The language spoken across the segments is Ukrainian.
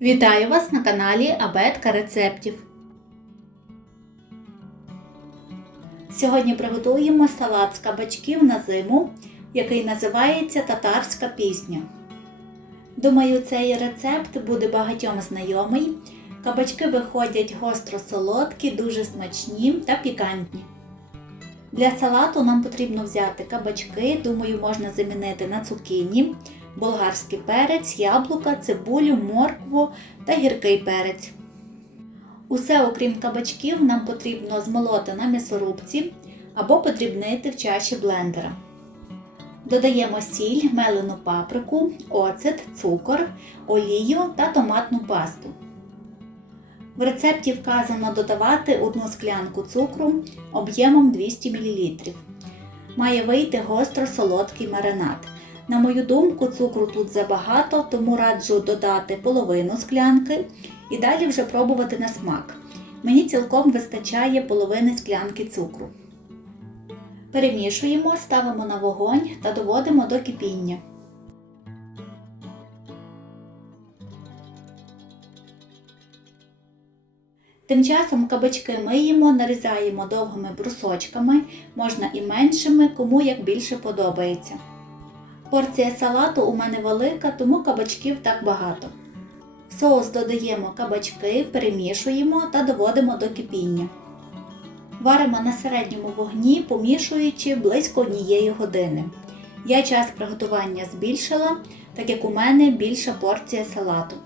Вітаю вас на каналі Абетка рецептів. Сьогодні приготуємо салат з кабачків на зиму, який називається татарська пісня. Думаю, цей рецепт буде багатьом знайомий. Кабачки виходять гостро солодкі, дуже смачні та пікантні. Для салату нам потрібно взяти кабачки, думаю, можна замінити на цукіні, болгарський перець, яблука, цибулю, моркву та гіркий перець. Усе, окрім кабачків, нам потрібно змолоти на м'ясорубці або подрібнити в чаші блендера. Додаємо сіль, мелену паприку, оцет, цукор, олію та томатну пасту. В рецепті вказано додавати одну склянку цукру об'ємом 200 мл. Має вийти гостро солодкий маринад. На мою думку, цукру тут забагато, тому раджу додати половину склянки і далі вже пробувати на смак. Мені цілком вистачає половини склянки цукру. Перемішуємо, ставимо на вогонь та доводимо до кипіння. Тим часом кабачки миємо, нарізаємо довгими брусочками, можна і меншими, кому як більше подобається. Порція салату у мене велика, тому кабачків так багато. В соус додаємо кабачки, перемішуємо та доводимо до кипіння. Варимо на середньому вогні, помішуючи близько однієї години. Я час приготування збільшила, так як у мене більша порція салату.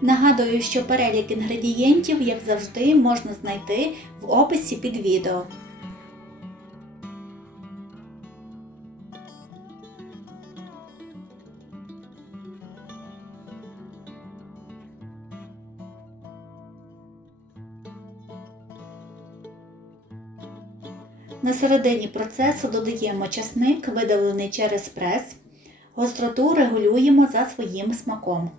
Нагадую, що перелік інгредієнтів, як завжди, можна знайти в описі під відео. На середині процесу додаємо часник, видавлений через прес. Гостроту регулюємо за своїм смаком.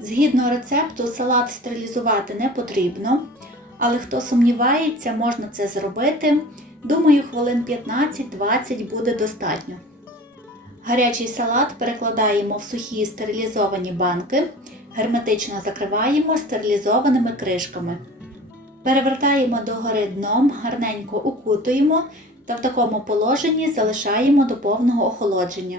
Згідно рецепту, салат стерилізувати не потрібно, але хто сумнівається, можна це зробити. Думаю, хвилин 15-20 буде достатньо. Гарячий салат перекладаємо в сухі стерилізовані банки, герметично закриваємо стерилізованими кришками. Перевертаємо догори дном, гарненько укутуємо та в такому положенні залишаємо до повного охолодження.